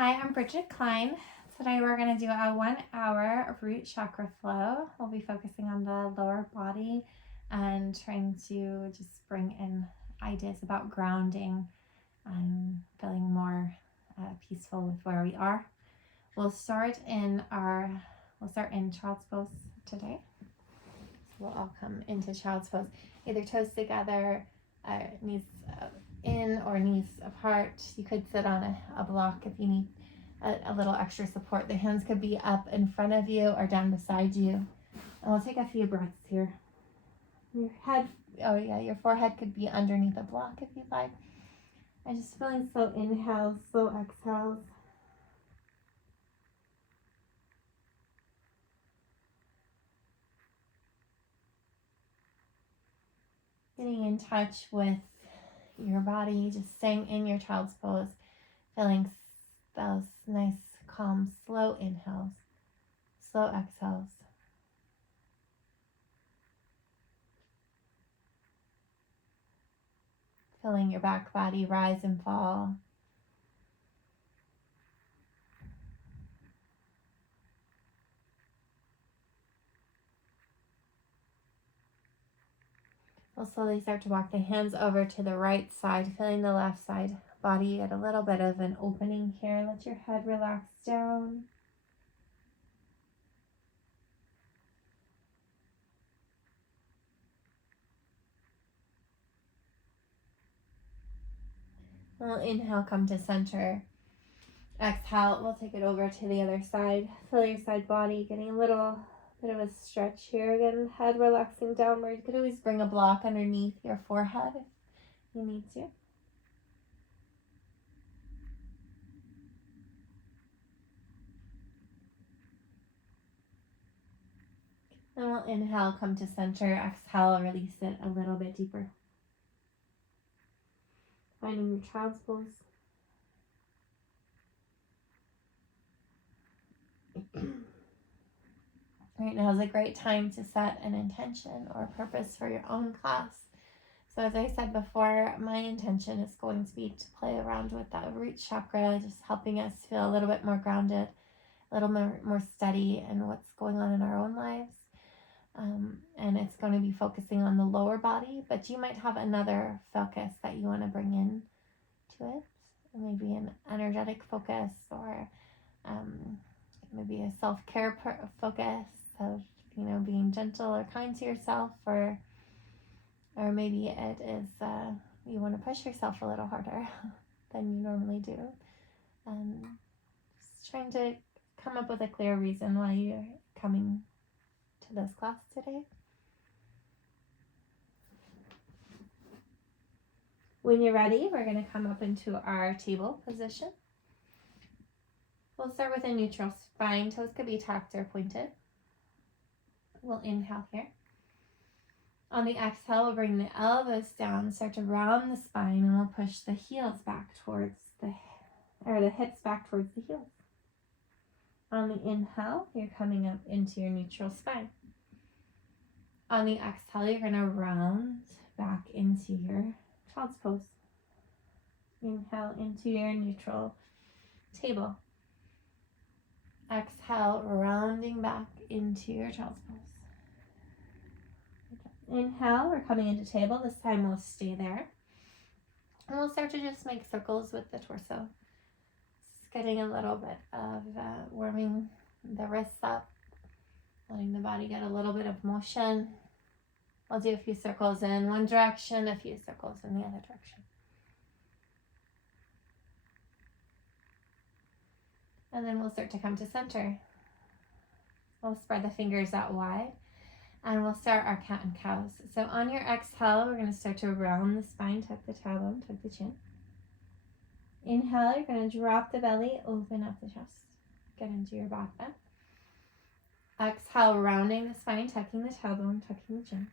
Hi, I'm Bridget Klein. Today we're going to do a 1 hour root chakra flow. We'll be focusing on the lower body and trying to just bring in ideas about grounding and feeling more peaceful with where we are. We'll start in child's pose today. So we'll all come into child's pose, either toes together, knees in or knees apart. You could sit on a block if you need a little extra support. The hands could be up in front of you or down beside you. And we'll take a few breaths here. Your forehead could be underneath a block if you'd like. And just feeling slow inhales, slow exhales. Getting in touch with your body, just staying in your child's pose, feeling those nice, calm, slow inhales, slow exhales. Feeling your back body rise and fall. We'll slowly start to walk the hands over to the right side, feeling the left side body get a little bit of an opening here. Let your head relax down. We'll inhale, come to center. Exhale, we'll take it over to the other side. Feel your side body getting a little bit of a stretch here. Again, head relaxing downward. You could always bring a block underneath your forehead if you need to. And we'll inhale, come to center. Exhale, release it a little bit deeper. Finding your child's pose. Right now is a great time to set an intention or purpose for your own class. So as I said before, my intention is going to be to play around with that root chakra, just helping us feel a little bit more grounded, a little more steady in what's going on in our own lives. And it's going to be focusing on the lower body, but you might have another focus that you want to bring in to it. Maybe an energetic focus or maybe a self-care focus of, being gentle or kind to yourself, or maybe it is you want to push yourself a little harder than you normally do. Just trying to come up with a clear reason why you're coming to this class today. When you're ready, we're going to come up into our table position. We'll start with a neutral spine. Toes could be tucked or pointed. We'll inhale here. On the exhale, we'll bring the elbows down, start to round the spine, and we'll push the heels back towards the hips back towards the heels. On the inhale, you're coming up into your neutral spine. On the exhale, you're going to round back into your child's pose. Inhale into your neutral table. Exhale, rounding back into your child's pose. Inhale, we're coming into table. This time we'll stay there. And we'll start to just make circles with the torso. Just getting a little bit of warming the wrists up, letting the body get a little bit of motion. We'll do a few circles in one direction, a few circles in the other direction. And then we'll start to come to center. We'll spread the fingers out wide. And we'll start our cat and cows. So on your exhale, we're going to start to round the spine, tuck the tailbone, tuck the chin. Inhale, you're going to drop the belly, open up the chest. Get into your back bend. Exhale, rounding the spine, tucking the tailbone, tucking the chin.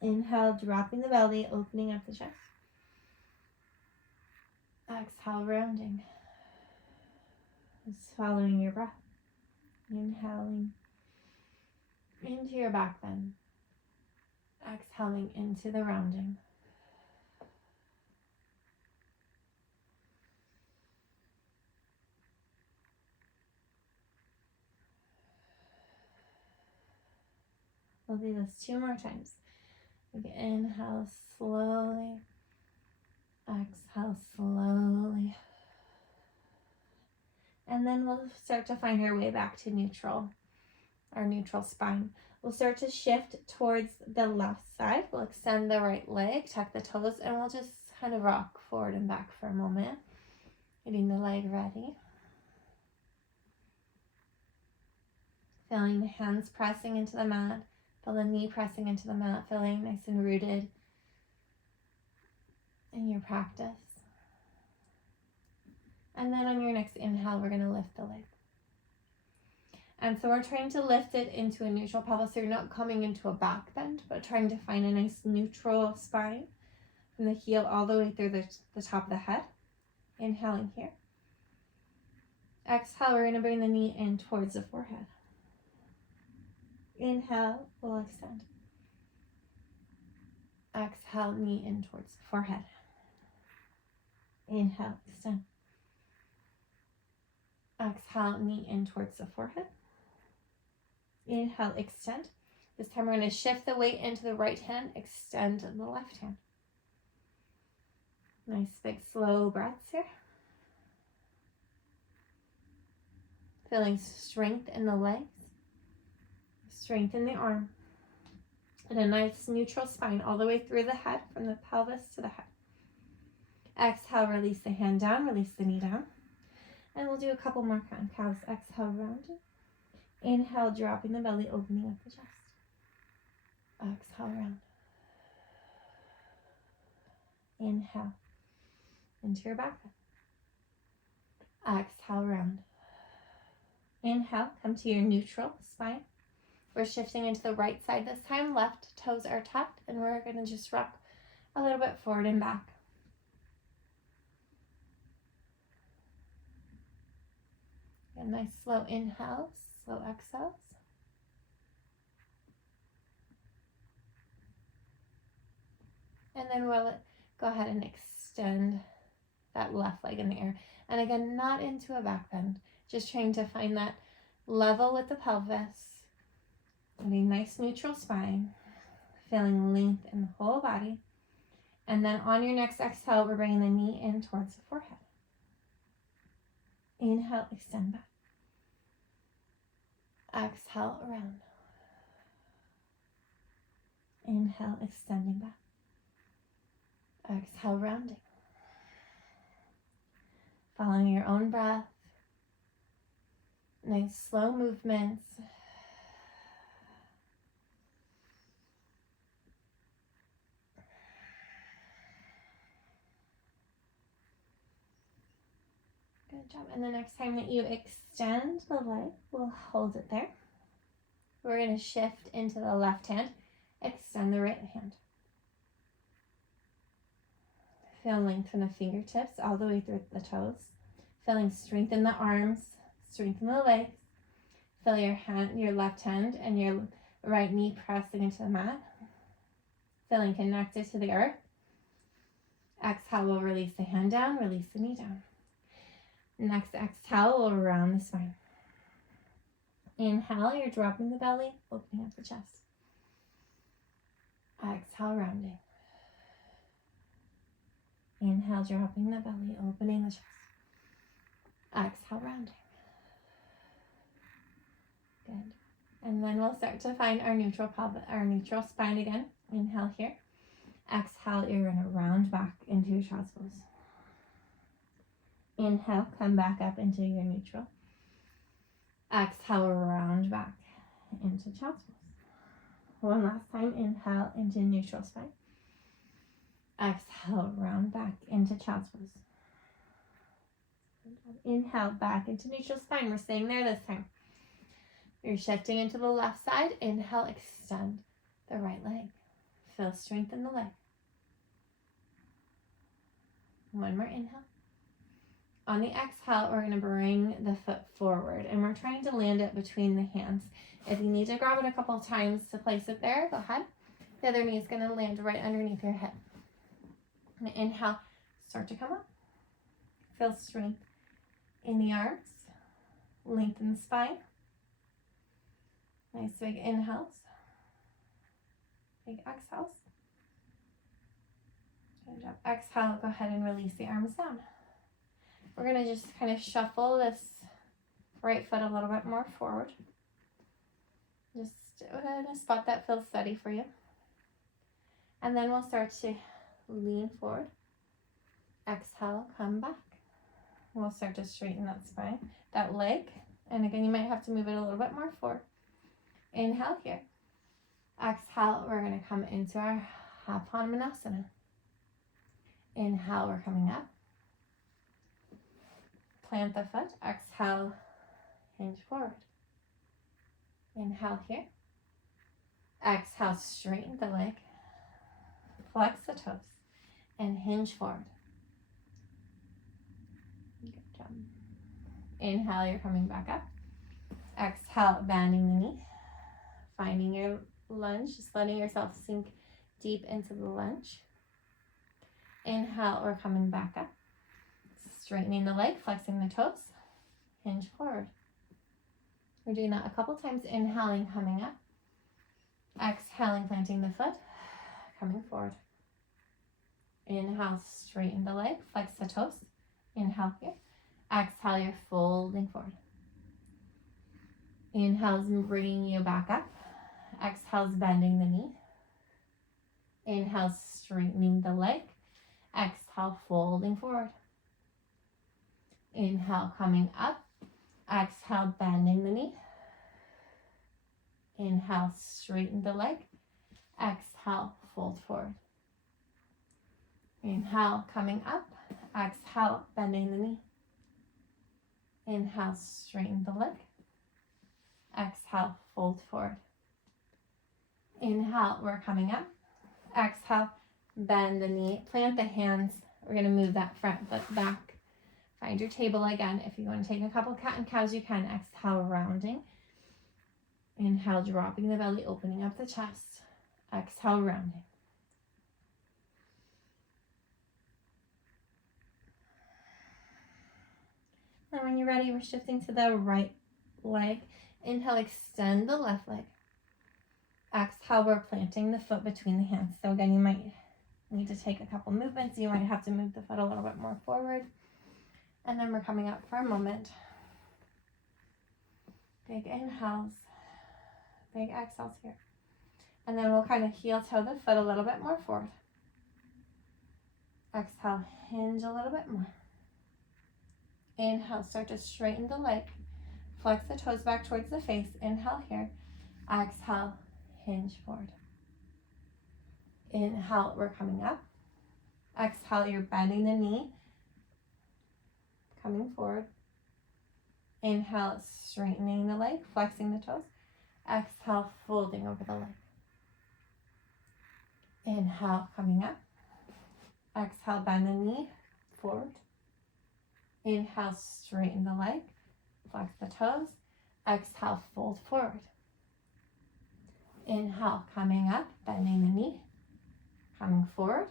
Inhale, dropping the belly, opening up the chest. Exhale, rounding. Just following your breath. Inhaling into your back bend. Exhaling into the rounding. . We'll do this 2 more times. Inhale slowly. Exhale slowly. And then we'll start to find our way back to neutral, our neutral spine. We'll start to shift towards the left side. We'll extend the right leg, tuck the toes, and we'll just kind of rock forward and back for a moment. Getting the leg ready. Feeling the hands pressing into the mat. Feel the knee pressing into the mat. Feeling nice and rooted in your practice. And then on your next inhale, we're going to lift the leg. And so we're trying to lift it into a neutral pelvis. So you're not coming into a back bend, but trying to find a nice neutral spine from the heel all the way through the top of the head. Inhaling here. Exhale, we're going to bring the knee in towards the forehead. Inhale, we'll extend. Exhale, knee in towards the forehead. Inhale, extend. Exhale, knee in towards the forehead. Inhale, extend. This time we're going to shift the weight into the right hand, extend the left hand. Nice big slow breaths here. Feeling strength in the legs, strength in the arm, and a nice neutral spine all the way through the head, from the pelvis to the head. Exhale, release the hand down, release the knee down. And we'll do a couple more cat-cows. Exhale, rounding. Inhale, dropping the belly, opening up the chest. Exhale, round. Inhale, into your back bend. Exhale, round. Inhale, come to your neutral spine. We're shifting into the right side this time. Left toes are tucked, and we're going to just rock a little bit forward and back. A nice slow inhales, slow exhales. And then we'll go ahead and extend that left leg in the air. And again, not into a back bend, just trying to find that level with the pelvis, and a nice neutral spine, feeling length in the whole body. And then on your next exhale, we're bringing the knee in towards the forehead. Inhale, extend back. Exhale, around. Inhale, extending back. Exhale, rounding. Following your own breath. Nice slow movements. Good job. And the next time that you extend the leg, we'll hold it there. We're going to shift into the left hand, extend the right hand. Feel length from the fingertips all the way through the toes. Feeling strength in the arms, strength in the legs. Feel your left hand and your right knee pressing into the mat. Feeling connected to the earth. Exhale, we'll release the hand down, release the knee down. Next exhale, we'll round the spine. Inhale, you're dropping the belly, opening up the chest. Exhale, rounding. Inhale, dropping the belly, opening the chest. Exhale, rounding. Good. And then we'll start to find our neutral pelvis, our neutral spine again. Inhale here. Exhale, you're going to round back into your child's pose. Inhale, come back up into your neutral. Exhale, round back into child's pose. One last time, inhale into neutral spine. Exhale, round back into child's pose. Inhale, back into neutral spine. We're staying there this time. You're shifting into the left side. Inhale, extend the right leg. Feel strength in the leg. One more inhale. On the exhale, we're going to bring the foot forward, and we're trying to land it between the hands. If you need to grab it a couple of times to place it there, go ahead. The other knee is going to land right underneath your hip. And inhale, start to come up. Feel strength in the arms, lengthen the spine. Nice big inhales. Big exhales. Good job. Exhale, go ahead and release the arms down. We're going to just kind of shuffle this right foot a little bit more forward. Just in a spot that feels steady for you. And then we'll start to lean forward. Exhale, come back. We'll start to straighten that spine, that leg. And again, you might have to move it a little bit more forward. Inhale here. Exhale, we're going to come into our Hanumanasana. Inhale, we're coming up. Plant the foot. Exhale, hinge forward. Inhale here. Exhale, straighten the leg. Flex the toes. And hinge forward. Good job. Inhale, you're coming back up. Exhale, bending the knee. Finding your lunge, just letting yourself sink deep into the lunge. Inhale, we're coming back up. Straightening the leg, flexing the toes. Hinge forward. We're doing that a couple times. Inhaling, coming up. Exhaling, planting the foot. Coming forward. Inhale, straighten the leg, flex the toes. Inhale here. Exhale, you're folding forward. Inhale's bringing you back up. Exhale's bending the knee. Inhale, straightening the leg. Exhale, folding forward. Inhale, coming up. Exhale, bending the knee. Inhale, straighten the leg. Exhale, fold forward. Inhale, coming up. Exhale, bending the knee. Inhale, straighten the leg. Exhale, fold forward. Inhale, we're coming up. Exhale, bend the knee. Plant the hands. We're going to move that front foot back. Find your table again. If you want to take a couple cat and cows, you can. Exhale, rounding. Inhale, dropping the belly, opening up the chest. Exhale, rounding. Now when you're ready, we're shifting to the right leg. Inhale, extend the left leg. Exhale, we're planting the foot between the hands. So again, you might need to take a couple movements. You might have to move the foot a little bit more forward. And then we're coming up for a moment. Big inhales. Big exhales here. And then we'll kind of heel toe the foot a little bit more forward. Exhale, hinge a little bit more. Inhale, start to straighten the leg. Flex the toes back towards the face. Inhale here. Exhale, hinge forward. Inhale, we're coming up. Exhale, you're bending the knee. Coming forward. Inhale, straightening the leg, flexing the toes. Exhale, folding over the leg. Inhale, coming up. Exhale, bend the knee, forward. Inhale, straighten the leg, flex the toes. Exhale, fold forward. Inhale, coming up, bending the knee, coming forward.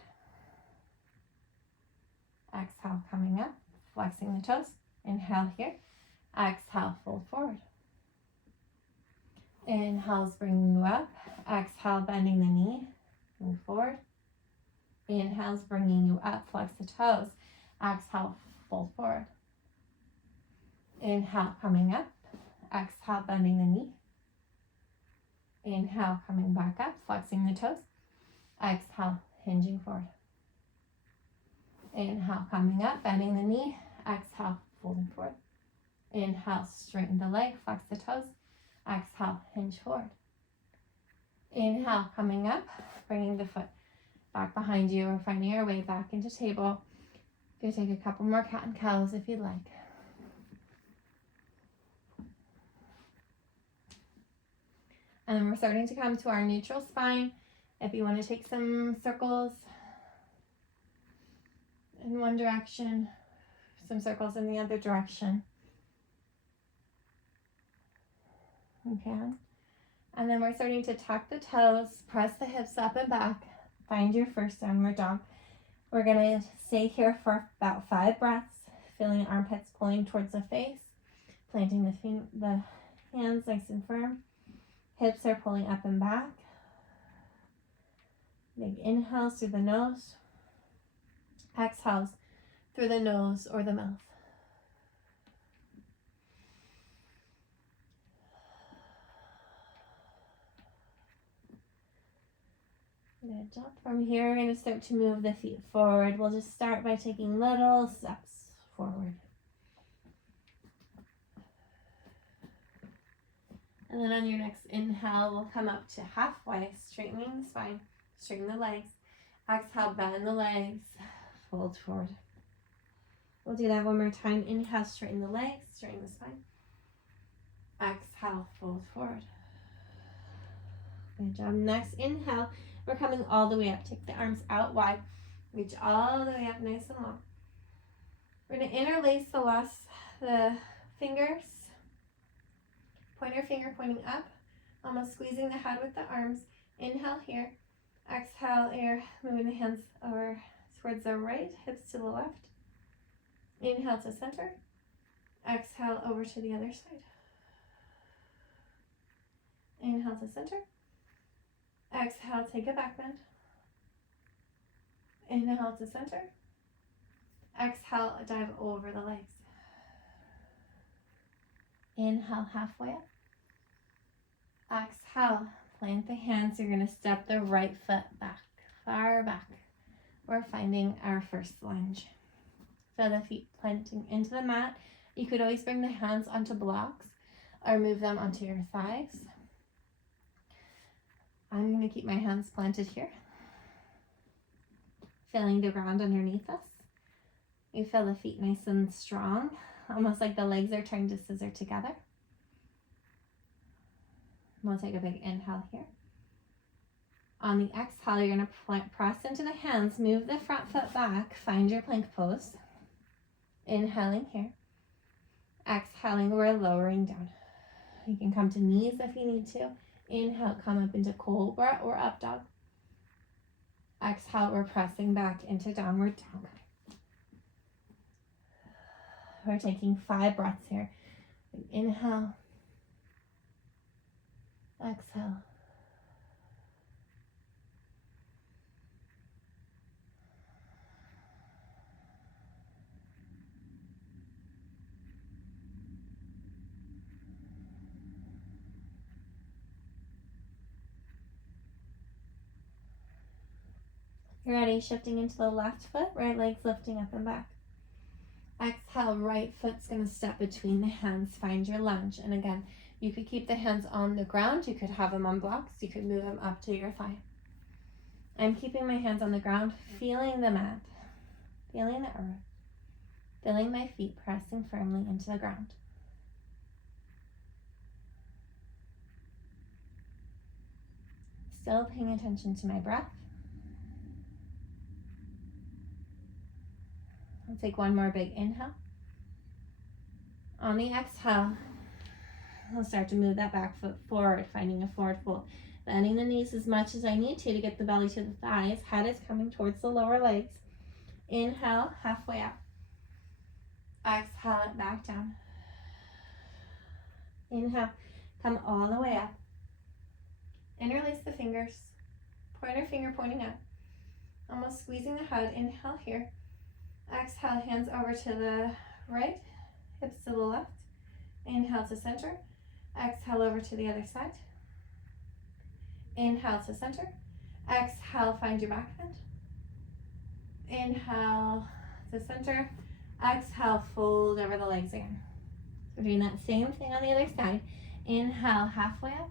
Exhale, coming up, flexing the toes. Inhale here. Exhale, fold forward. Inhale's bringing you up. Exhale, bending the knee, move forward. Inhale's bringing you up, flex the toes. Exhale, fold forward. Inhale, coming up. Exhale, bending the knee. Inhale, coming back up, flexing the toes. Exhale, hinging forward. Inhale, coming up, bending the knee. Exhale, folding forward. Inhale, straighten the leg, flex the toes. Exhale, hinge forward. Inhale, coming up, bringing the foot back behind you or finding your way back into table. You can take a couple more cat and cows if you'd like. And then we're starting to come to our neutral spine. If you want to take some circles in one direction, some circles in the other direction, you can. And then we're starting to tuck the toes, press the hips up and back, find your first downward dog. We're going to stay here for about 5 breaths, feeling armpits pulling towards the face, planting the hands nice and firm. Hips are pulling up and back. Big inhales through the nose. Exhales through the nose or the mouth. Good job. From here, we're going to start to move the feet forward. We'll just start by taking little steps forward. And then on your next inhale, we'll come up to halfway, straightening the spine, straighten the legs. Exhale, bend the legs, fold forward. We'll do that one more time. Inhale, straighten the legs, straighten the spine. Exhale, fold forward. Good job. Next inhale, we're coming all the way up. Take the arms out wide. Reach all the way up nice and long. We're going to interlace the fingers. Pointer finger pointing up, almost squeezing the head with the arms. Inhale here. Exhale, you're moving the hands over towards the right, hips to the left. Inhale to center. Exhale over to the other side. Inhale to center. Exhale, take a back bend. Inhale to center. Exhale, dive over the legs. Inhale, halfway up. Exhale, plant the hands. You're going to step the right foot back, far back. We're finding our first lunge. Feel the feet planting into the mat. You could always bring the hands onto blocks or move them onto your thighs. I'm going to keep my hands planted here. Feeling the ground underneath us. You feel the feet nice and strong, almost like the legs are trying to scissor together. We'll take a big inhale here. On the exhale, you're going to press into the hands, move the front foot back, find your plank pose. Inhaling here. Exhaling, we're lowering down. You can come to knees if you need to. Inhale, come up into cobra or up dog. Exhale, we're pressing back into downward dog. We're taking 5 breaths here. Inhale. Exhale. You're ready, shifting into the left foot, right leg's lifting up and back. Exhale, right foot's going to step between the hands, find your lunge. And again, you could keep the hands on the ground, you could have them on blocks, you could move them up to your thigh. I'm keeping my hands on the ground, feeling the mat, feeling the earth, feeling my feet pressing firmly into the ground. Still paying attention to my breath. I'll take one more big inhale. On the exhale, I'll start to move that back foot forward, finding a forward fold. Bending the knees as much as I need to get the belly to the thighs. Head is coming towards the lower legs. Inhale, halfway up. Exhale it back down. Inhale, come all the way up. Interlace the fingers. Pointer finger pointing up. Almost squeezing the head. Inhale here. Exhale, hands over to the right, hips to the left. Inhale to center. Exhale over to the other side. Inhale to center. Exhale, find your back bend. Inhale to center. Exhale, fold over the legs again. We're doing that same thing on the other side. Inhale, halfway up.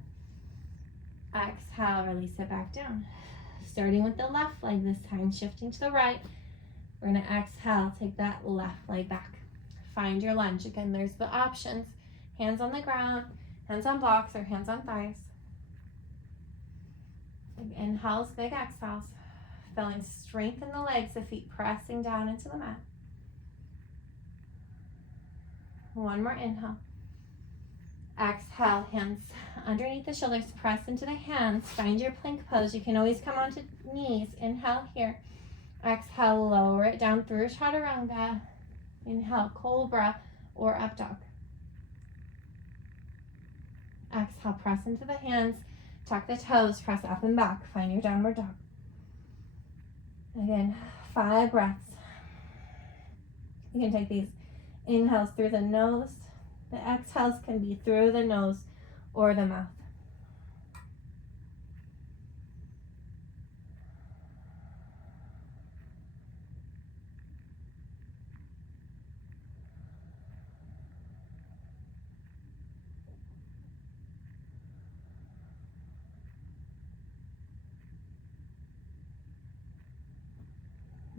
Exhale, release it back down. Starting with the left leg this time, shifting to the right. We're going to exhale, take that left leg back. Find your lunge. Again, there's the options. Hands on the ground, hands on blocks, or hands on thighs. Big inhales, big exhales. Feeling strength in the legs, the feet pressing down into the mat. One more inhale. Exhale, hands underneath the shoulders, press into the hands. Find your plank pose. You can always come onto knees. Inhale here. Exhale, lower it down through chaturanga. Inhale, cobra or up dog. Exhale, press into the hands. Tuck the toes, press up and back. Find your downward dog. Again, 5 breaths. You can take these inhales through the nose. The exhales can be through the nose or the mouth.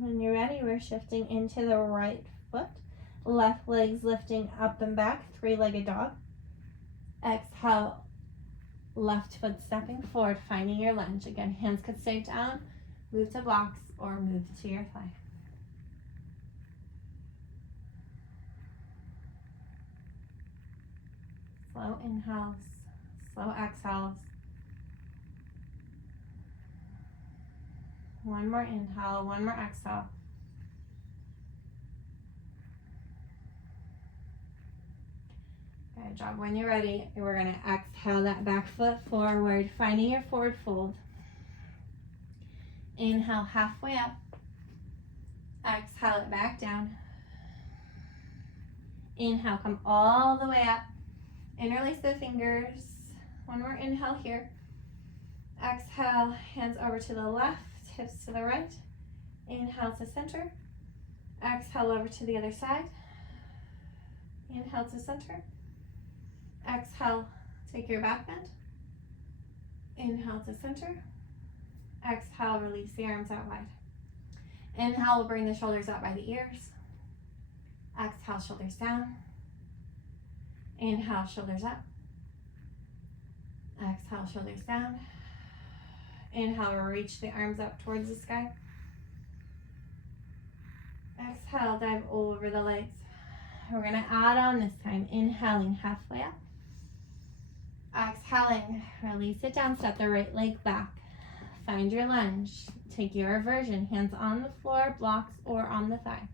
When you're ready, we're shifting into the right foot. Left leg's lifting up and back, 3-legged dog. Exhale, left foot stepping forward, finding your lunge. Again, hands could stay down, move to blocks, or move to your thigh. Slow inhales, slow exhales. One more inhale, one more exhale. Good job. When you're ready, we're going to exhale that back foot forward, finding your forward fold. Inhale halfway up. Exhale it back down. Inhale, come all the way up. Interlace the fingers. One more inhale here. Exhale, hands over to the left, hips to the right. Inhale to center. Exhale over to the other side. Inhale to center. Exhale, take your back bend. Inhale to center. Exhale, release the arms out wide. Inhale, we'll bring the shoulders out by the ears. Exhale, shoulders down. Inhale, shoulders up. Exhale, shoulders down. Inhale, we'll reach the arms up towards the sky. Exhale, dive over the legs. We're going to add on this time, inhaling halfway up. Exhaling, release it down, step the right leg back. Find your lunge. Take your version, hands on the floor, blocks, or on the thigh.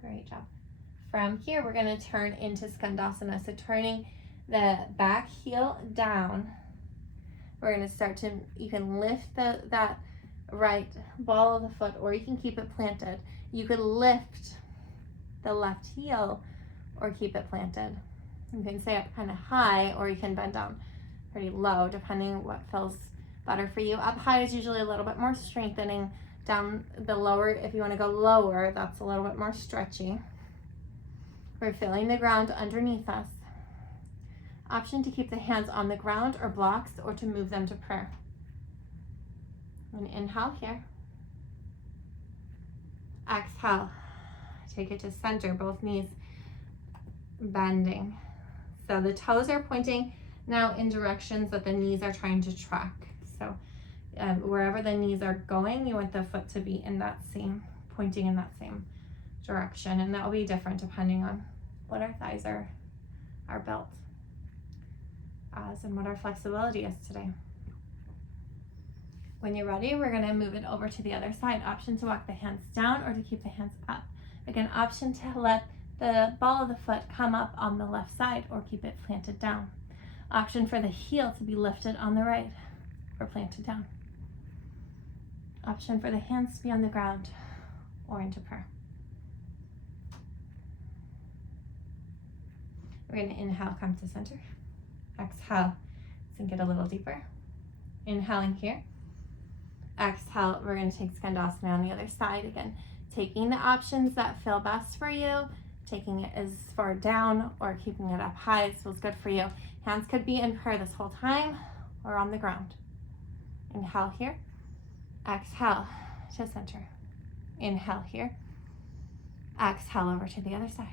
Great job. From here, we're going to turn into Skandasana. So turning the back heel down, we're going to start to, you can lift that right ball of the foot, or you can keep it planted. You could lift the left heel or keep it planted. You can stay up kind of high, or you can bend down pretty low, depending what feels better for you. Up high is usually a little bit more strengthening. Down the lower, if you want to go lower, that's a little bit more stretchy. We're feeling the ground underneath us. Option to keep the hands on the ground or blocks, or to move them to prayer. And inhale here. Exhale. Take it to center, both knees bending. So the toes are pointing now in directions that the knees are trying to track. So wherever the knees are going, you want the foot to be in that same, pointing in that same direction. And that will be different depending on what our thighs are built as and what our flexibility is today. When you're ready, we're going to move it over to the other side. Option to walk the hands down or to keep the hands up. Again, option to let the ball of the foot come up on the left side or keep it planted down. Option for the heel to be lifted on the right or planted down. Option for the hands to be on the ground or into prayer. We're going to inhale, come to center. Exhale, sink it a little deeper. Inhaling here. Exhale, we're going to take Skandasana on the other side again. Taking the options that feel best for you, taking it as far down or keeping it up high as feels good for you. Hands could be in prayer this whole time or on the ground. Inhale here. Exhale to center. Inhale here. Exhale over to the other side.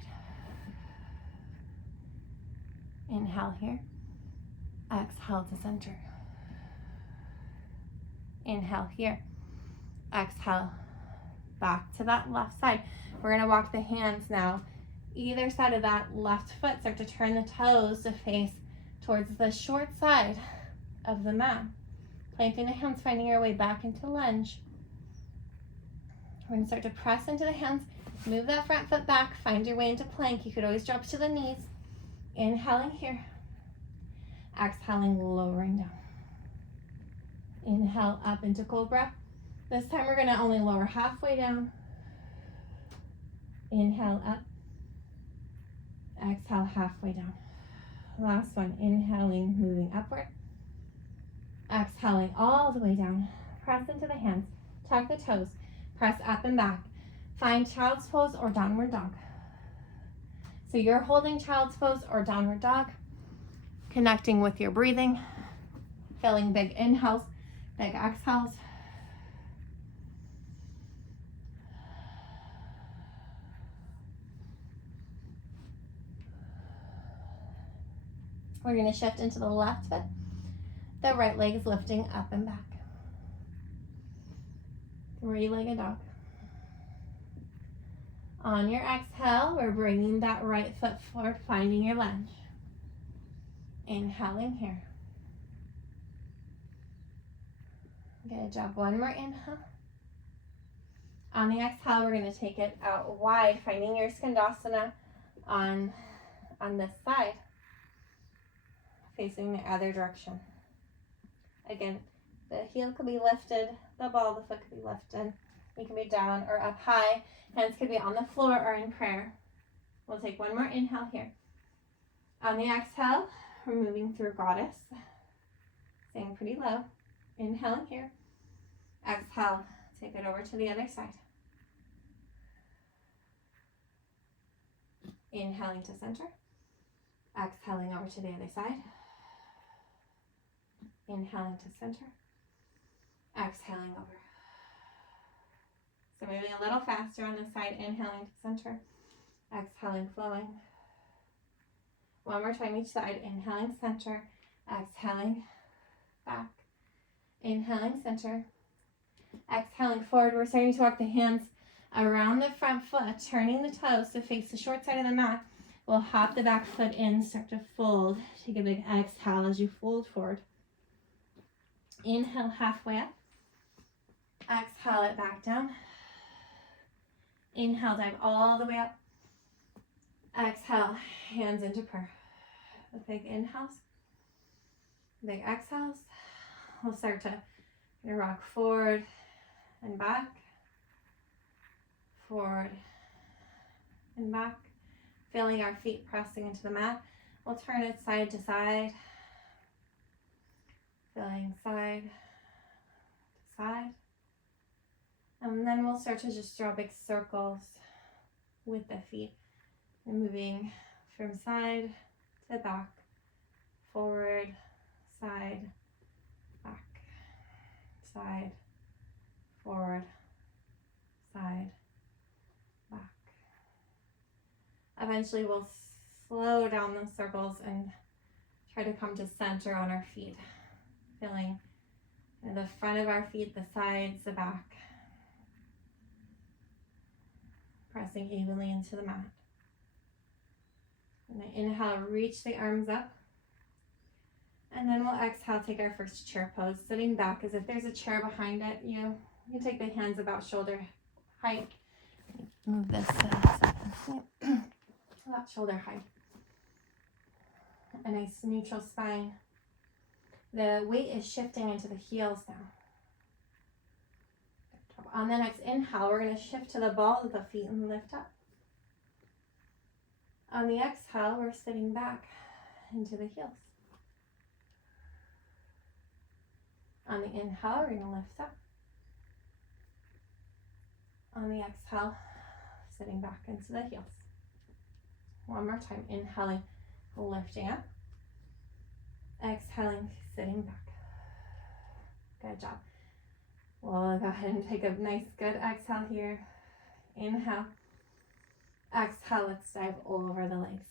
Inhale here. Exhale to center. Inhale here. Exhale back to that left side. We're going to walk the hands now either side of that left foot. Start to turn the toes to face towards the short side of the mat. Planting the hands, finding your way back into lunge. We're going to start to press into the hands. Move that front foot back. Find your way into plank. You could always drop to the knees. Inhaling here. Exhaling, lowering down. Inhale up into cobra. This time we're going to only lower halfway down. Inhale up. Exhale halfway down. Last one. Inhaling, moving upward. Exhaling all the way down. Press into the hands. Tuck the toes. Press up and back. Find child's pose or downward dog. So you're holding child's pose or downward dog. Connecting with your breathing. Feeling big inhales, big exhales. We're going to shift into the left foot. The right leg is lifting up and back. Three-legged dog. On your exhale, we're bringing that right foot forward, finding your lunge. Inhaling here. Good job. One more inhale. On the exhale, we're going to take it out wide, finding your skandasana on this side, facing the other direction. Again, the heel could be lifted, the ball of the foot could be lifted. You can be down or up high. Hands could be on the floor or in prayer. We'll take one more inhale here. On the exhale, we're moving through goddess. Staying pretty low. Inhaling here. Exhale, take it over to the other side. Inhaling to center. Exhaling over to the other side. Inhaling to center. Exhaling over. So maybe a little faster on this side. Inhaling to center. Exhaling, flowing. One more time each side. Inhaling, center. Exhaling, back. Inhaling, center. Exhaling forward. We're starting to walk the hands around the front foot, turning the toes to face the short side of the mat. We'll hop the back foot in, start to fold. Take a big exhale as you fold forward. Inhale halfway up. Exhale it back down. Inhale, dive all the way up. Exhale, hands into prayer. With big inhales, big exhales. We'll start to rock forward and back. Forward and back. Feeling our feet pressing into the mat. We'll turn it side to side. Feeling side to side. And then we'll start to just draw big circles with the feet. And moving from side to back. Forward, side, back. Side, forward, side, back. Eventually we'll slow down those circles and try to come to center on our feet. Feeling the front of our feet, the sides, the back. Pressing evenly into the mat. And then inhale, reach the arms up. And then we'll exhale, take our first chair pose, sitting back as if there's a chair behind it. You can take the hands about shoulder height. Move this about shoulder height. A nice neutral spine. The weight is shifting into the heels now. On the next inhale, we're going to shift to the balls of the feet and lift up. On the exhale, we're sitting back into the heels. On the inhale, we're going to lift up. On the exhale, sitting back into the heels. One more time, inhaling, lifting up. Exhaling, sitting back. Good job. We'll go ahead and take a nice, good exhale here. Inhale. Exhale, let's dive over the legs.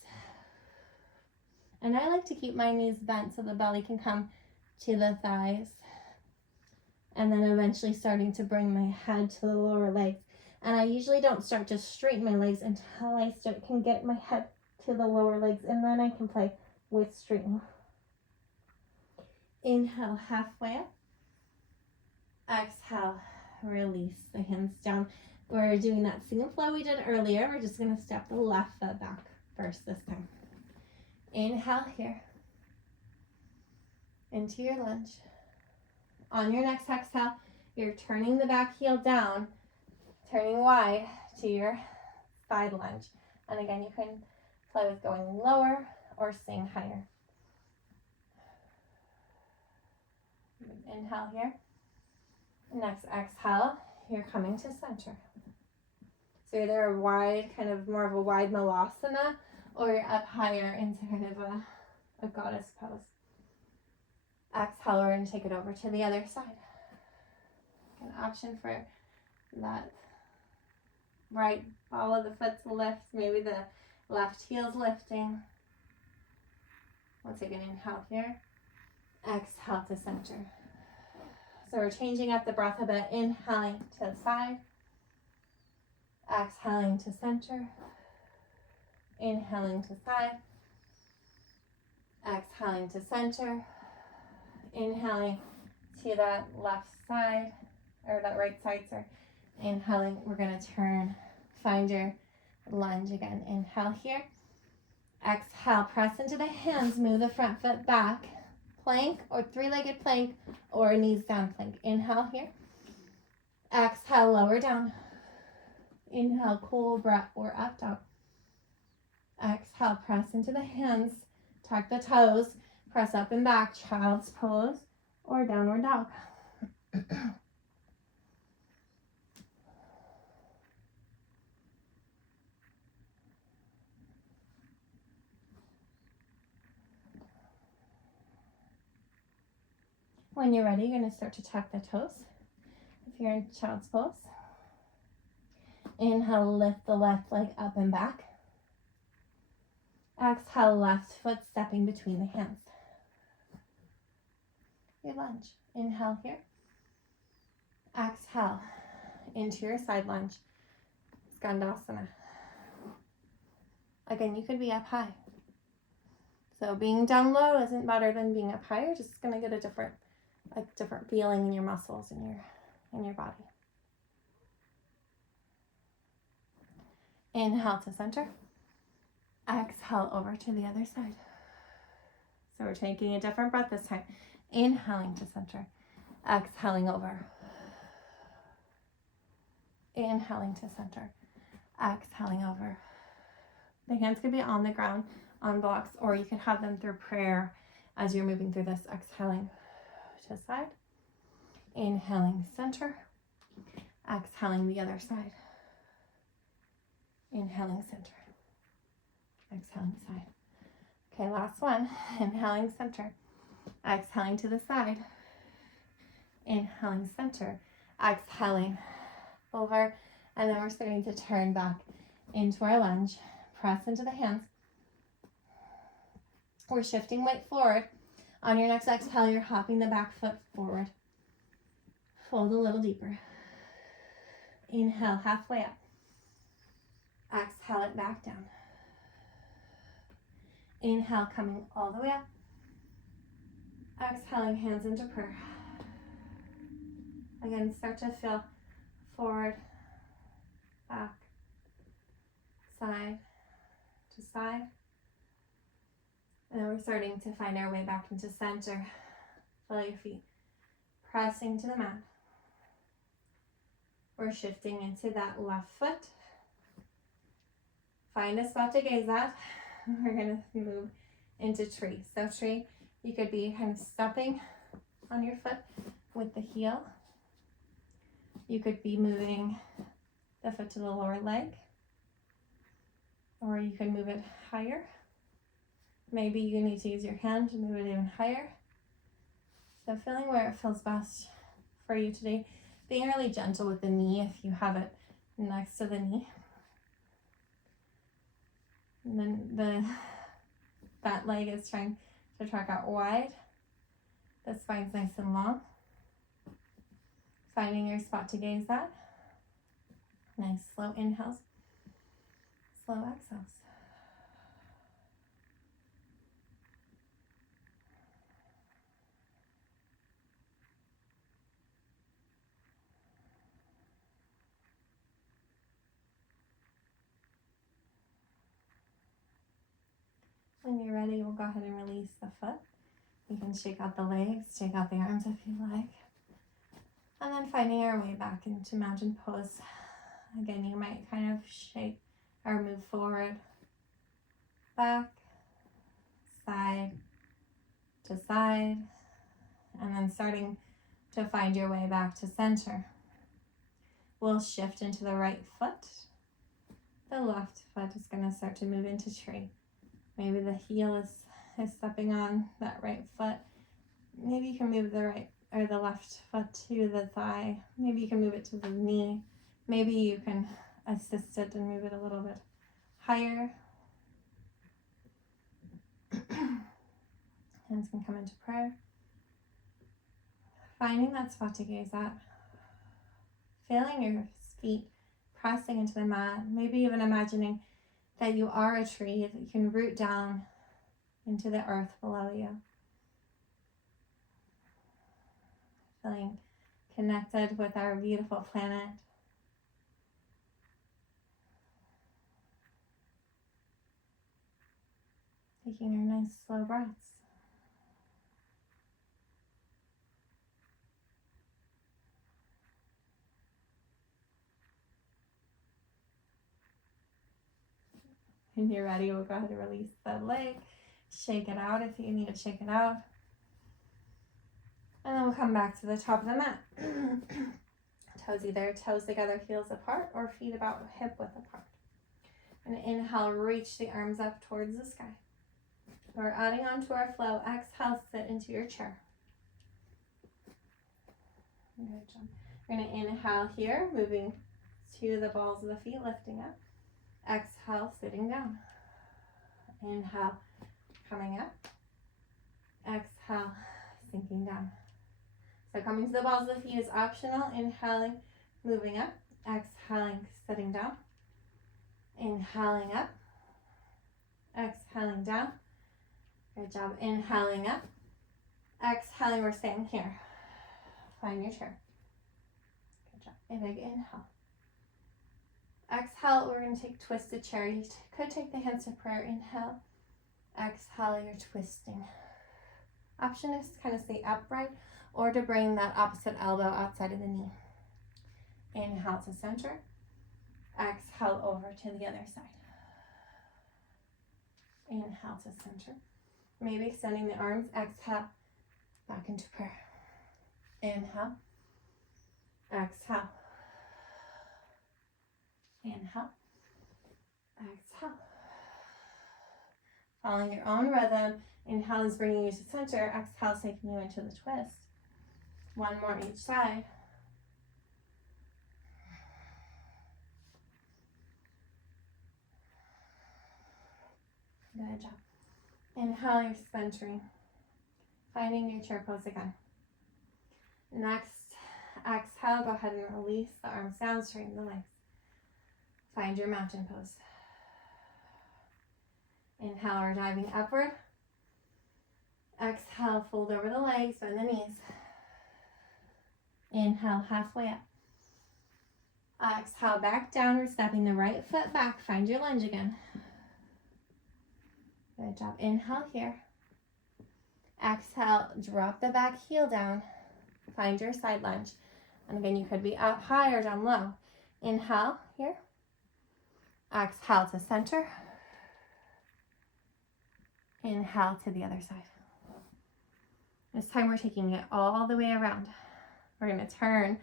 And I like to keep my knees bent so the belly can come to the thighs. And then eventually starting to bring my head to the lower legs. And I usually don't start to straighten my legs until I can get my head to the lower legs. And then I can play with straightening. Inhale, halfway up. Exhale, release the hands down. We're doing that same flow we did earlier. We're just going to step the left foot back first this time. Inhale here. Into your lunge. On your next exhale, you're turning the back heel down, turning wide to your side lunge. And again, you can play with going lower or staying higher. Inhale here. Next exhale, you're coming to center. So either a wide, kind of more of a wide malasana, or you're up higher into kind of a goddess pose. Exhale, we're going to take it over to the other side. An option for that right ball of the foot's lift, maybe the left heel's lifting. We'll take an inhale here. Exhale to center. So we're changing up the breath a bit. Inhaling to the side. Exhaling to center. Inhaling to side. Exhaling to center. Inhaling to that left side, or that right side, sorry. Inhaling, we're going to turn, find your lunge again. Inhale here. Exhale, press into the hands, move the front foot back. Plank or three-legged plank or knees down plank. Inhale here. Exhale, lower down. Inhale, cobra or up dog. Exhale, press into the hands, tuck the toes, press up and back, child's pose or downward dog. When you're ready, you're going to start to tuck the toes. If you're in child's pose, inhale, lift the left leg up and back. Exhale, left foot stepping between the hands. Your lunge. Inhale here. Exhale into your side lunge. Skandasana. Again, you could be up high. So being down low isn't better than being up high. You're just going to get a different feeling in your muscles and your body. Inhale to center. Exhale over to the other side. So we're taking a different breath this time. Inhaling to center. Exhaling over. Inhaling to center. Exhaling over. The hands could be on the ground, on blocks, or you could have them through prayer as you're moving through this. Exhaling to side. Inhaling center. Exhaling the other side. Inhaling center. Exhaling side. Okay, last one. Inhaling center. Exhaling to the side. Inhaling center. Exhaling over. And then we're starting to turn back into our lunge. Press into the hands. We're shifting weight forward. On your next exhale, you're hopping the back foot forward. Fold a little deeper. Inhale, halfway up. Exhale it back down. Inhale, coming all the way up. Exhaling, hands into prayer. Again, start to feel forward, back, side to side. And then we're starting to find our way back into center. Feel your feet pressing to the mat. We're shifting into that left foot. Find a spot to gaze at. We're going to move into tree. So tree, you could be kind of stepping on your foot with the heel. You could be moving the foot to the lower leg. Or you could move it higher. Maybe you need to use your hand to move it even higher. So feeling where it feels best for you today. Being really gentle with the knee if you have it next to the knee. And then that leg is trying to track out wide. The spine's nice and long. Finding your spot to gaze at. Nice slow inhales. Slow exhales. When you're ready, we'll we'll go ahead and release the foot. You can shake out the legs, shake out the arms if you like. And then finding our way back into mountain pose. Again, you might kind of shake or move forward, back, side to side, and then starting to find your way back to center. We'll shift into the right foot. The left foot is going to start to move into tree. Maybe the heel is stepping on that right foot. Maybe you can move the right or the left foot to the thigh. Maybe you can move it to the knee. Maybe you can assist it and move it a little bit higher. Hands can come into prayer. Finding that spot to gaze at. Feeling your feet pressing into the mat. Maybe even imagining that you are a tree, that you can root down into the earth below you. Feeling connected with our beautiful planet. Taking your nice slow breaths. When you're ready, we'll go ahead and release the leg. Shake it out if you need to shake it out. And then we'll come back to the top of the mat. Toes together, heels apart, or feet about hip width apart. And inhale, reach the arms up towards the sky. We're adding on to our flow. Exhale, sit into your chair. Good job. We're going to inhale here, moving to the balls of the feet, lifting up. Exhale, sitting down. Inhale, coming up. Exhale, sinking down. So coming to the balls of the feet is optional. Inhaling, moving up. Exhaling, sitting down. Inhaling up. Exhaling down. Good job. Inhaling up. Exhaling, we're staying here. Find your chair. Good job. A big inhale. Exhale, we're going to take twisted chair. You could take the hands to prayer. Inhale. Exhale, you're twisting. Option is to kind of stay upright or to bring that opposite elbow outside of the knee. Inhale to center. Exhale over to the other side. Inhale to center. Maybe extending the arms. Exhale, back into prayer. Inhale. Exhale. Inhale. Exhale. Following your own rhythm. Inhale is bringing you to center. Exhale is taking you into the twist. One more each side. Good job. Inhale, you're centering. Finding your chair pose again. Next, exhale, go ahead and release the arms down, straighten the legs. Find your mountain pose. Inhale, we're diving upward. Exhale, fold over the legs, bend the knees. Inhale, halfway up. Exhale, back down. We're stepping the right foot back. Find your lunge again. Good job. Inhale here. Exhale, drop the back heel down. Find your side lunge. And again, you could be up high or down low. Inhale here. Exhale to center. Inhale to the other side. This time we're taking it all the way around. We're going to turn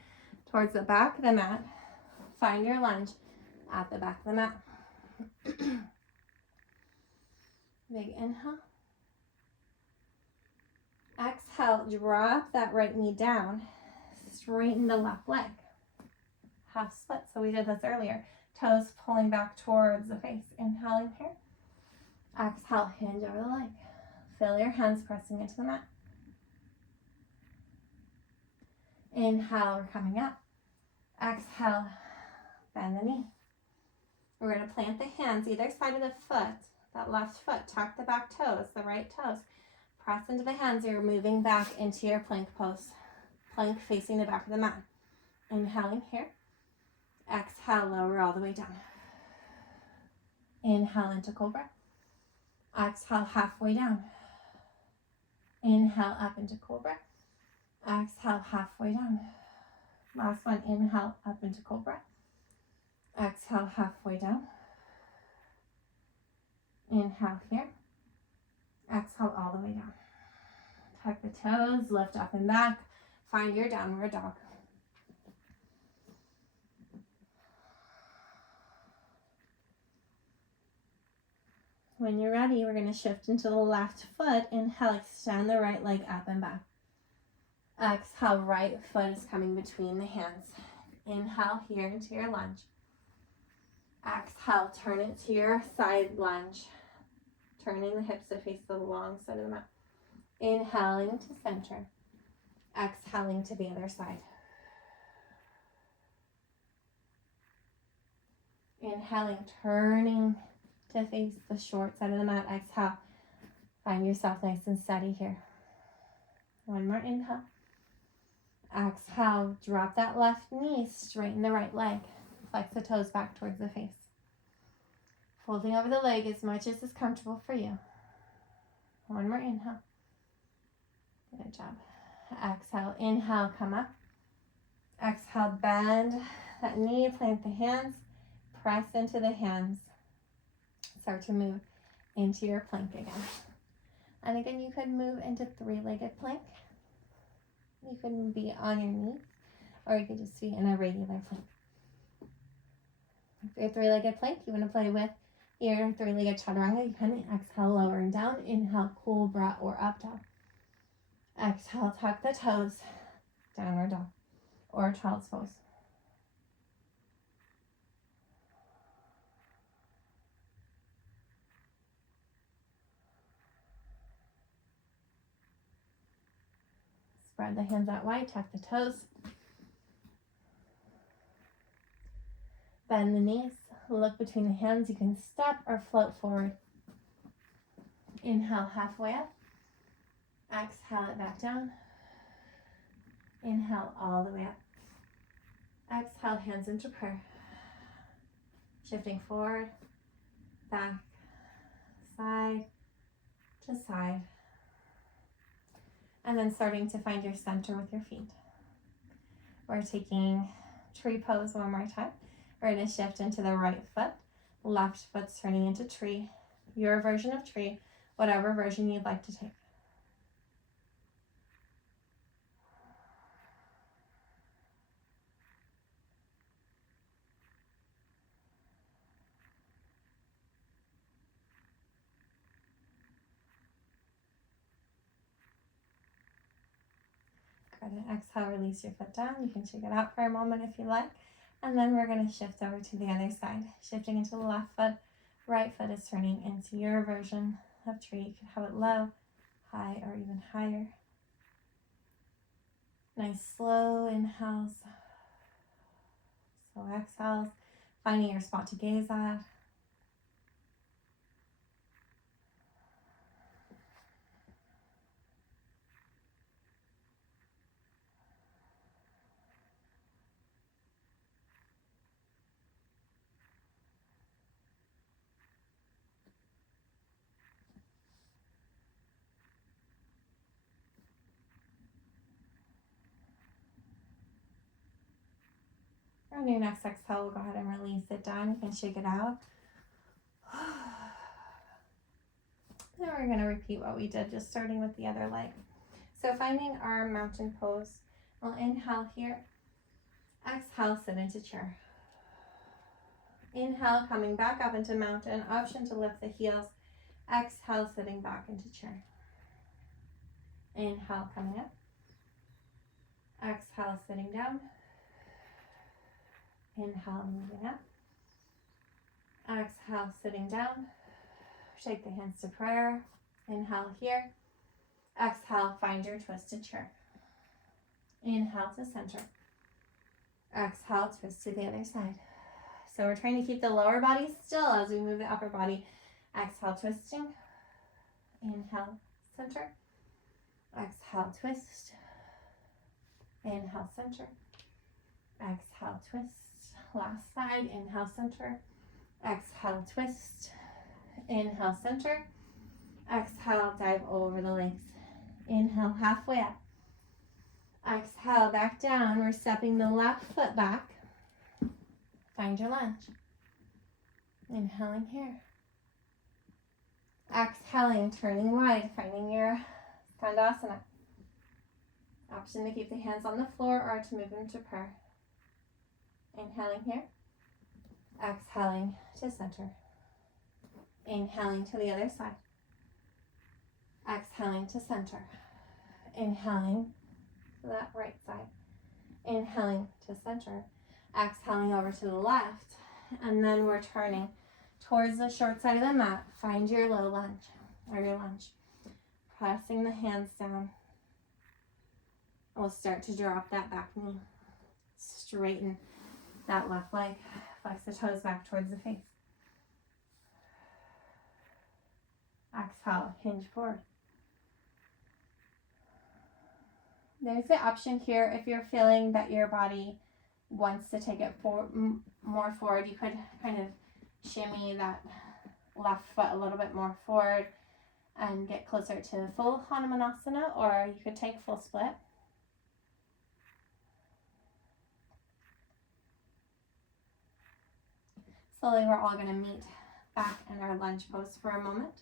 towards the back of the mat. Find your lunge at the back of the mat. Big inhale. Exhale, drop that right knee down. Straighten the left leg. Half split. So we did this earlier. Toes pulling back towards the face. Inhaling here. Exhale, hinge over the leg. Feel your hands pressing into the mat. Inhale, we're coming up. Exhale, bend the knee. We're going to plant the hands either side of the foot. That left foot, tuck the back toes, the right toes. Press into the hands. You're moving back into your plank pose. Plank facing the back of the mat. Inhaling here. Exhale, lower all the way down. Inhale into cobra. Exhale, halfway down. Inhale, up into cobra. Exhale, halfway down. Last one, inhale, up into cobra. Exhale, halfway down. Inhale here. Exhale all the way down. Tuck the toes, lift up and back. Find your downward dog. When you're ready, we're going to shift into the left foot. Inhale, extend the right leg up and back. Exhale, right foot is coming between the hands. Inhale here into your lunge. Exhale, turn it to your side lunge. Turning the hips to face the long side of the mat. Inhaling to center. Exhaling to the other side. Inhaling, turning to face the short side of the mat. Exhale. Find yourself nice and steady here. One more inhale. Exhale, drop that left knee, straighten the right leg. Flex the toes back towards the face. Folding over the leg as much as is comfortable for you. One more inhale. Good job. Exhale, inhale, come up. Exhale, bend that knee, plant the hands, press into the hands. Start to move into your plank again. And again, you could move into three-legged plank. You could be on your knees, or you could just be in a regular plank. If you're three-legged plank, you want to play with your three-legged chaturanga. You can exhale, lower and down. Inhale, cobra or up dog. Exhale, tuck the toes, downward dog or child's pose. Spread the hands out wide, tuck the toes. Bend the knees, look between the hands. You can step or float forward. Inhale, halfway up. Exhale it back down. Inhale all the way up. Exhale, hands into prayer. Shifting forward, back, side to side. And then starting to find your center with your feet. We're taking tree pose one more time. We're going to shift into the right foot. Left foot's turning into tree. Your version of tree, whatever version you'd like to take. Good. And exhale, release your foot down. You can shake it out for a moment if you like. And then we're going to shift over to the other side. Shifting into the left foot. Right foot is turning into your version of tree. You can have it low, high, or even higher. Nice slow inhales. Slow exhales. Finding your spot to gaze at. On your next exhale, we'll go ahead and release it down. You can shake it out. Then we're going to repeat what we did, just starting with the other leg. So finding our mountain pose. We'll inhale here. Exhale, sit into chair. Inhale, coming back up into mountain. Option to lift the heels. Exhale, sitting back into chair. Inhale, coming up. Exhale, sitting down. Inhale, moving up. Exhale, sitting down. Shake the hands to prayer. Inhale here. Exhale, find your twisted chair. Inhale to center. Exhale, twist to the other side. So we're trying to keep the lower body still as we move the upper body. Exhale, twisting. Inhale, center. Exhale, twist. Inhale, center. Exhale, twist. Last side. Inhale, center. Exhale, twist. Inhale, center. Exhale, dive over the legs. Inhale, halfway up. Exhale, back down. We're stepping the left foot back. Find your lunge. Inhaling here. Exhaling, turning wide, finding your Skandasana. Option to keep the hands on the floor or to move into prayer. Inhaling here. Exhaling to center. Inhaling to the other side. Exhaling to center. Inhaling to that right side. Inhaling to center. Exhaling over to the left. And then we're turning towards the short side of the mat. Find your low lunge or your lunge. Pressing the hands down. We'll start to drop that back knee. Straighten that left leg. Flex the toes back towards the face. Exhale, hinge forward. There's the option here if you're feeling that your body wants to take it more forward. You could kind of shimmy that left foot a little bit more forward and get closer to full Hanumanasana, or you could take full split. Slowly, we're all going to meet back in our lunge pose for a moment.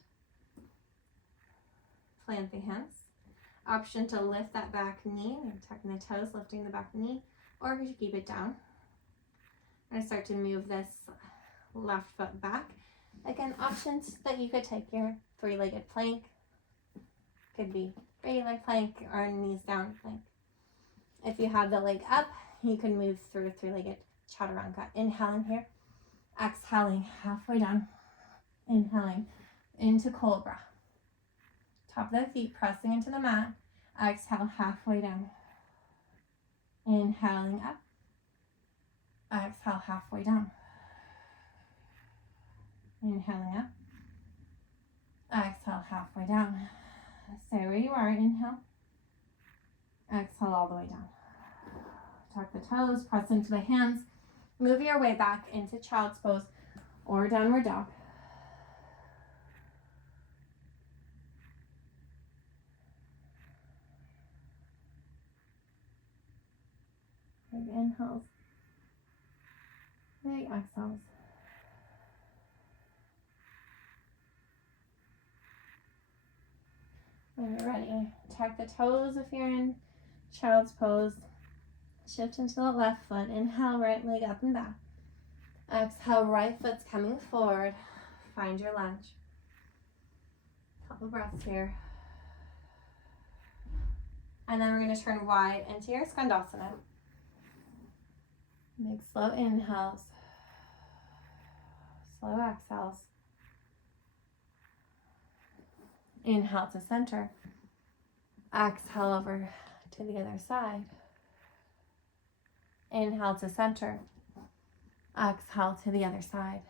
Plant the hands. Option to lift that back knee, and tucking the toes, lifting the back knee, or you keep it down. I'm going to start to move this left foot back. Again, options that you could take your three-legged plank. Could be regular plank or knees down plank. If you have the leg up, you can move through three-legged chaturanga. Inhaling here. Exhaling halfway down. Inhaling into cobra. Top of the feet pressing into the mat. Exhale halfway down. Inhaling up. Exhale halfway down. Inhaling up. Exhale halfway down. Stay where you are. Inhale. Exhale all the way down. Tuck the toes. Press into the hands. Move your way back into child's pose or downward dog. Big inhales. Big exhales. When you're ready, tuck the toes if you're in child's pose. Shift into the left foot. Inhale, right leg up and back. Exhale, right foot's coming forward. Find your lunge. Couple breaths here. And then we're going to turn wide into your Skandasana. Big slow inhales. Slow exhales. Inhale to center. Exhale over to the other side. Inhale to center. Exhale to the other side.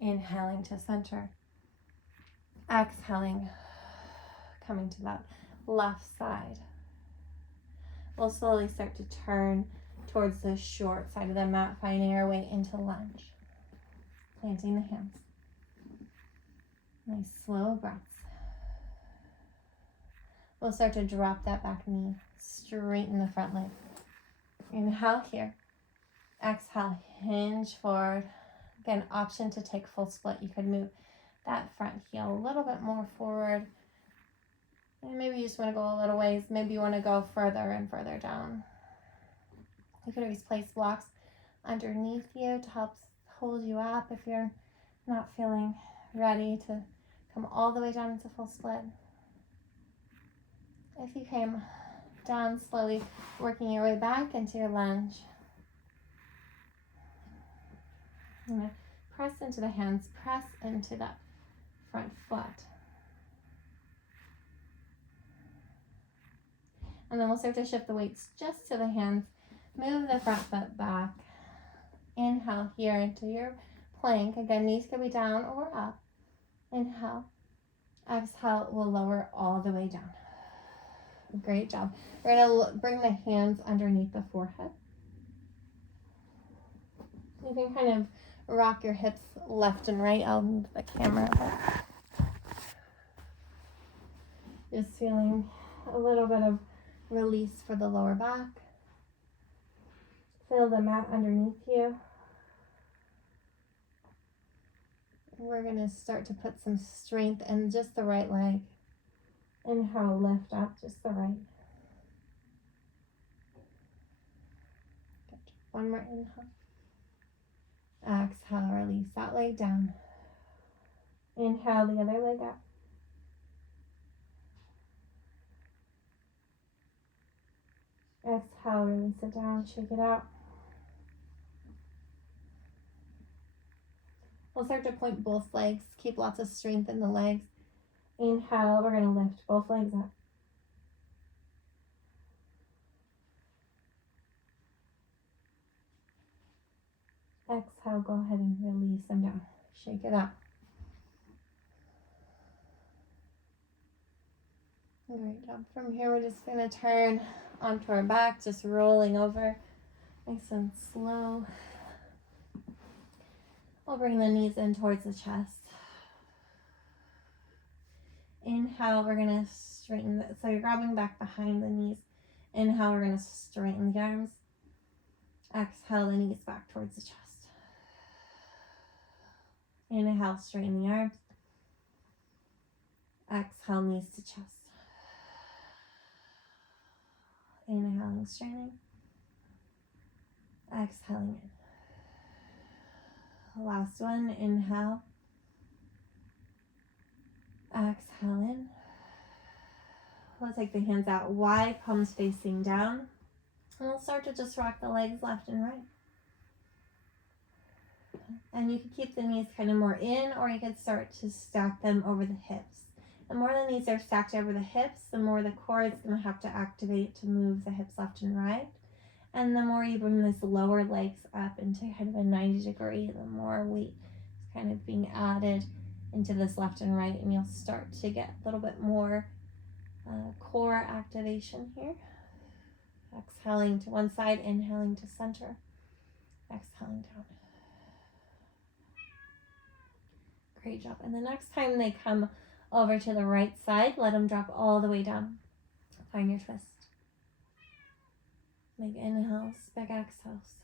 Inhaling to center. Exhaling, coming to that left side. We'll slowly start to turn towards the short side of the mat, finding our way into lunge. Planting the hands. Nice slow breaths. We'll start to drop that back knee, straighten the front leg. Inhale here. Exhale, hinge forward. Again, option to take full split. You could move that front heel a little bit more forward. And maybe you just want to go a little ways. Maybe you want to go further and further down. You could always place blocks underneath you to help hold you up if you're not feeling ready to come all the way down into full split. If you came down slowly, working your way back into your lunge. I'm going to press into the hands, press into that front foot. And then we'll start to shift the weights just to the hands. Move the front foot back. Inhale here into your plank. Again, knees can be down or up. Inhale. Exhale, we'll lower all the way down. Great job. We're going to bring the hands underneath the forehead. You can kind of rock your hips left and right. I'll move the camera a bit. Just feeling a little bit of release for the lower back. Feel the mat underneath you. We're going to start to put some strength in just the right leg. Inhale, lift up, just the right. Good. One more inhale. Exhale, release that leg down. Inhale, the other leg up. Exhale, release it down, shake it out. We'll start to point both legs. Keep lots of strength in the legs. Inhale, we're going to lift both legs up. Exhale, go ahead and release them down. Shake it out. Great job. From here, we're just going to turn onto our back, just rolling over nice and slow. We'll bring the knees in towards the chest. Inhale, we're going to straighten, so you're grabbing back behind the knees. Inhale, we're going to straighten the arms. Exhale, the knees back towards the chest. Inhale, straighten the arms. Exhale, knees to chest. Inhaling, straightening. Exhaling in. Last one, inhale. Exhale in. We'll take the hands out wide, palms facing down. And we'll start to just rock the legs left and right. And you can keep the knees kind of more in, or you could start to stack them over the hips. The more the knees are stacked over the hips, the more the core is going to have to activate to move the hips left and right. And the more you bring this lower legs up into kind of a 90 degree, the more weight is kind of being added into this left and right, and you'll start to get a little bit more core activation here. Exhaling to one side, inhaling to center, exhaling down. Great job. And the next time they come over to the right side, let them drop all the way down. Find your twist. Big inhales, big exhales.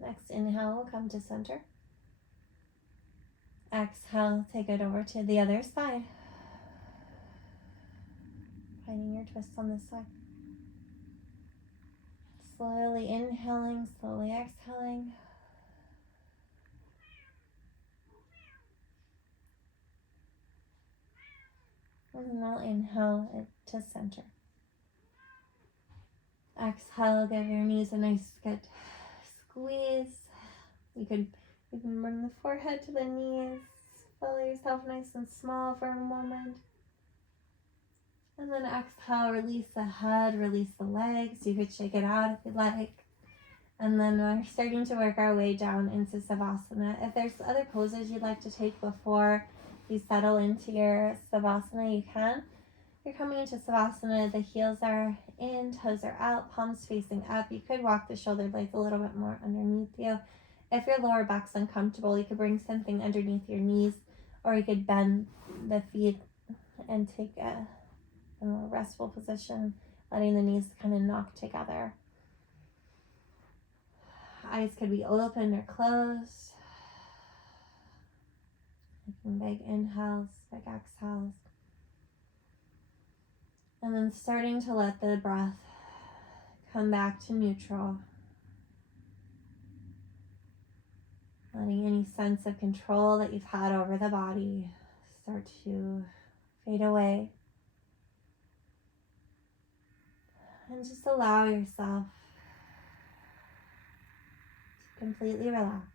Next inhale will come to center. Exhale, take it over to the other side. Finding your twist on this side. Slowly inhaling, slowly exhaling. And now inhale it to center. Exhale, give your knees a nice good squeeze. You can bring the forehead to the knees. Feel yourself nice and small for a moment. And then exhale, release the head, release the legs. You could shake it out if you'd like. And then we're starting to work our way down into Savasana. If there's other poses you'd like to take before you settle into your Savasana, you can. If you're coming into Savasana, the heels are in, toes are out, palms facing up. You could walk the shoulder blades a little bit more underneath you. If your lower back's uncomfortable, you could bring something underneath your knees, or you could bend the feet and take a restful position, letting the knees kind of knock together. Eyes could be open or closed. Taking big inhales, big exhales. And then starting to let the breath come back to neutral. Letting any sense of control that you've had over the body start to fade away. And just allow yourself to completely relax.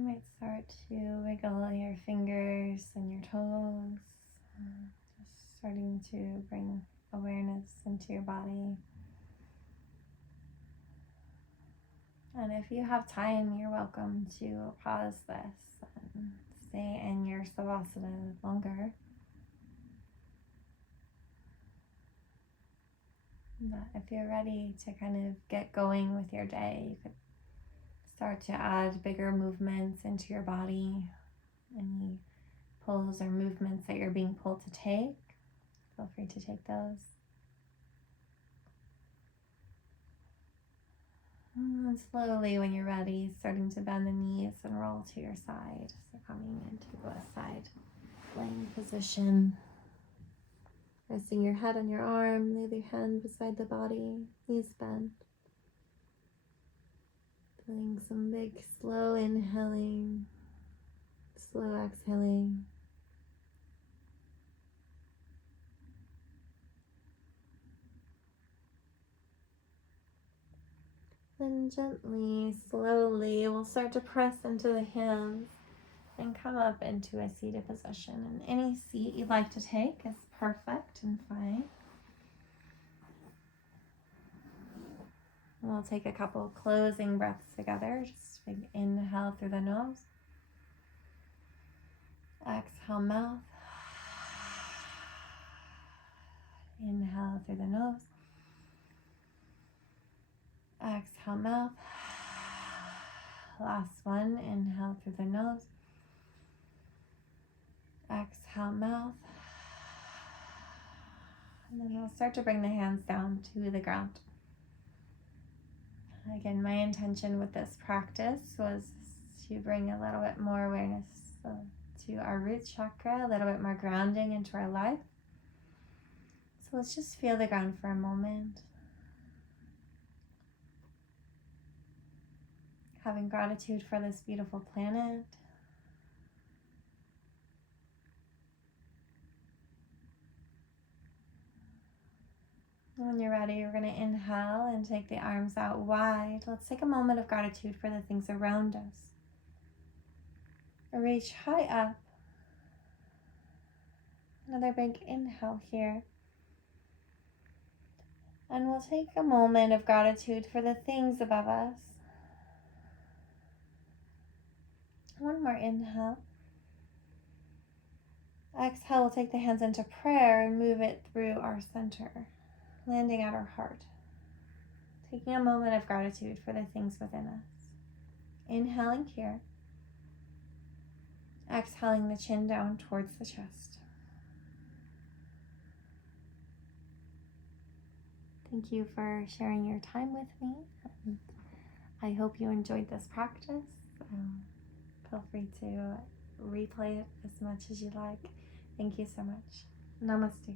You might start to wiggle your fingers and your toes, just starting to bring awareness into your body. And if you have time, you're welcome to pause this and stay in your Savasana longer. But if you're ready to kind of get going with your day, you could start to add bigger movements into your body. Any pulls or movements that you're being pulled to take, feel free to take those. And slowly, when you're ready, starting to bend the knees and roll to your side. So coming into a side laying position. Resting your head on your arm, the other hand beside the body, knees bent. Feeling some big, slow inhaling, slow exhaling. Then gently, slowly, we'll start to press into the hands and come up into a seated position. And any seat you'd like to take is perfect and fine. We'll take a couple closing breaths together. Just big inhale through the nose. Exhale, mouth. Inhale through the nose. Exhale, mouth. Last one. Inhale through the nose. Exhale, mouth. And then we'll start to bring the hands down to the ground. Again, my intention with this practice was to bring a little bit more awareness to our root chakra, a little bit more grounding into our life. So let's just feel the ground for a moment. Having gratitude for this beautiful planet. When you're ready, you're going to inhale and take the arms out wide. Let's take a moment of gratitude for the things around us. Reach high up. Another big inhale here. And we'll take a moment of gratitude for the things above us. One more inhale. Exhale, we'll take the hands into prayer and move it through our center, landing at our heart. Taking a moment of gratitude for the things within us. Inhaling here. Exhaling the chin down towards the chest. Thank you for sharing your time with me. I hope you enjoyed this practice. Feel free to replay it as much as you like. Thank you so much. Namaste.